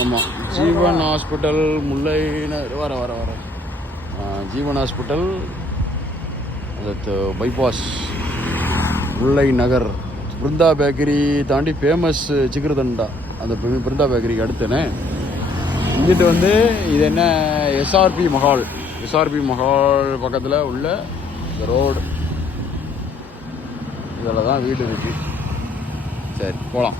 ஆமாம் ஜீவன் ஹாஸ்பிட்டல் முல்லை வர வர வர ஜீவன் ஹாஸ்பிட்டல் அது பைபாஸ் முல்லை நகர். பிருந்தா பேக்கரி தாண்டி ஃபேமஸ் சிக்கிரதண்டா அந்த பிருந்தா பேக்கரிக்கு அடுத்தனே. இங்கிட்டு வந்து இது என்ன எஸ்ஆர்பி மஹால். எஸ்ஆர்பி மஹால் பக்கத்தில் உள்ள இந்த ரோடு. இதில் தான் வீடு இருக்குது சரி போகலாம்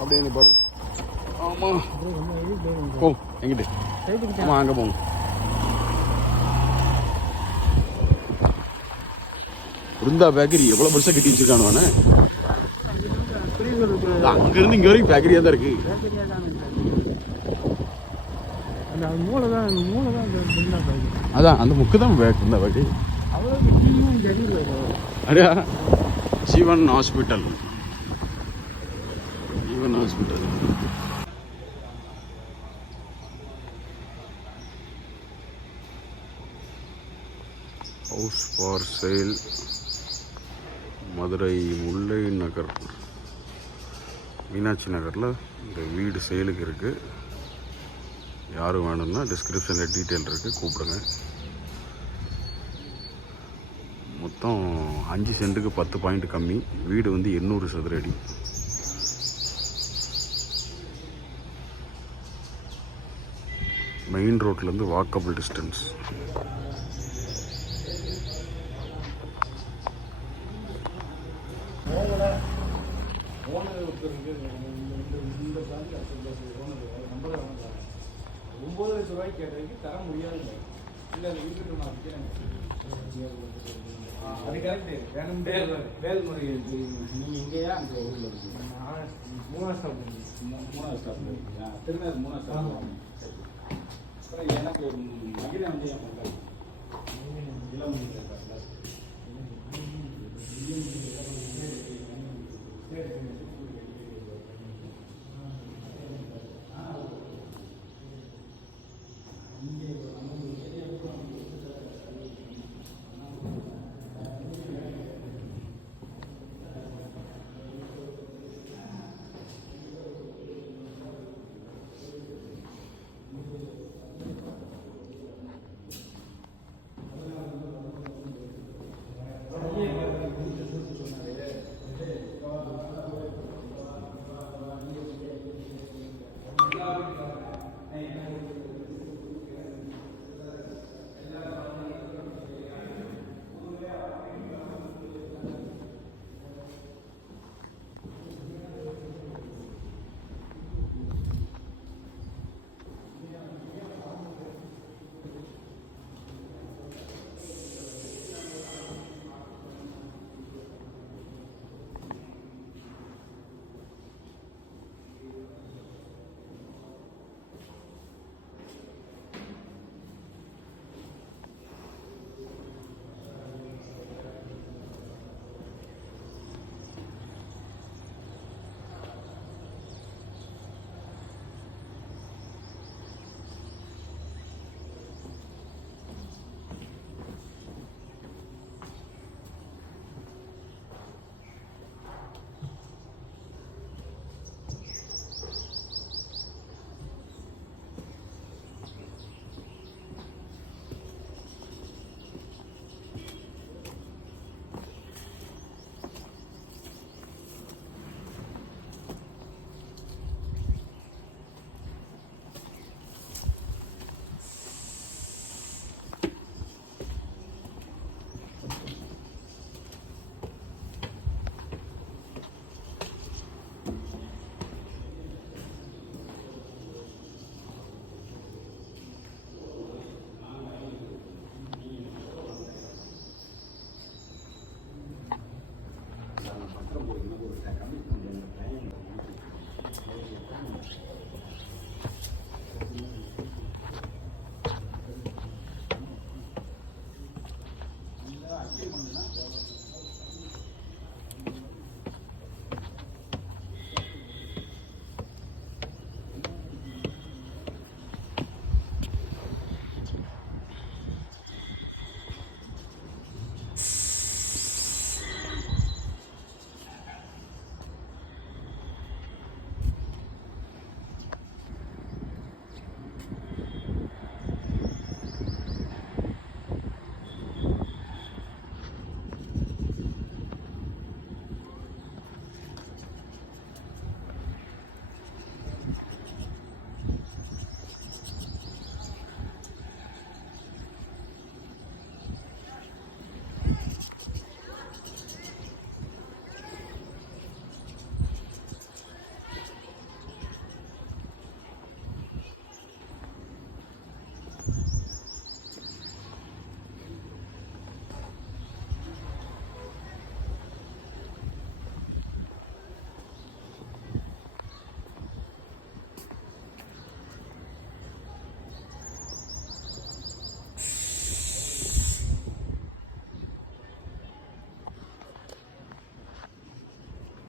அப்படின்னு பாரு ஆமாம் போ எங்கிட்டு? ஆமாம் அங்கே போங்க. பிருந்தா பேக்கரி எவ்வளோ பெருசாக கட்டி வச்சிருக்கானுவானே அங்கேருந்து இங்கே வரைக்கும் பேக்கரியாக தான் இருக்கு. அதான் அந்த முக்கு தான் பிருந்தா பேக்கரி அவ்வளோக்கு Jeevan hospital Jeevan hospital house for sale Madurai Mullai Nagar. Meenakshi நகரில் இந்த வீடு சேலுக்கு இருக்குது யாரும் வேணும்னா டிஸ்கிரிப்ஷனில் டீட்டெயில் இருக்குது கூப்பிடுங்க. மொத்தம் அஞ்சு சென்ட்டுக்கு பத்து பாயிண்ட் கம்மி. வீடு வந்து எண்ணூறு சதுர அடி. மெயின் ரோட்லேருந்து வாக்கபிள் டிஸ்டன்ஸ் ஒன்பது லட்ச ரூபாய்க்கு கேட்டதுக்கு தர முடியாதுங்க. இல்லை அது வீட்டுக்கு நான் விற்கிறேன் அது கரெக்டு வேணும் வேல்முருகன் தெரியுமா நீங்கள் எங்கேயா அந்த ஊரில் இருக்கீங்க மூணாவது ஸ்டாப் மூணாவது ஸ்டாப் இருக்கீங்களா திருநெல் மூணாவது ஸ்டாப் அப்புறம் எனக்கு மகிழ வந்து என் மக்கள் இங்கே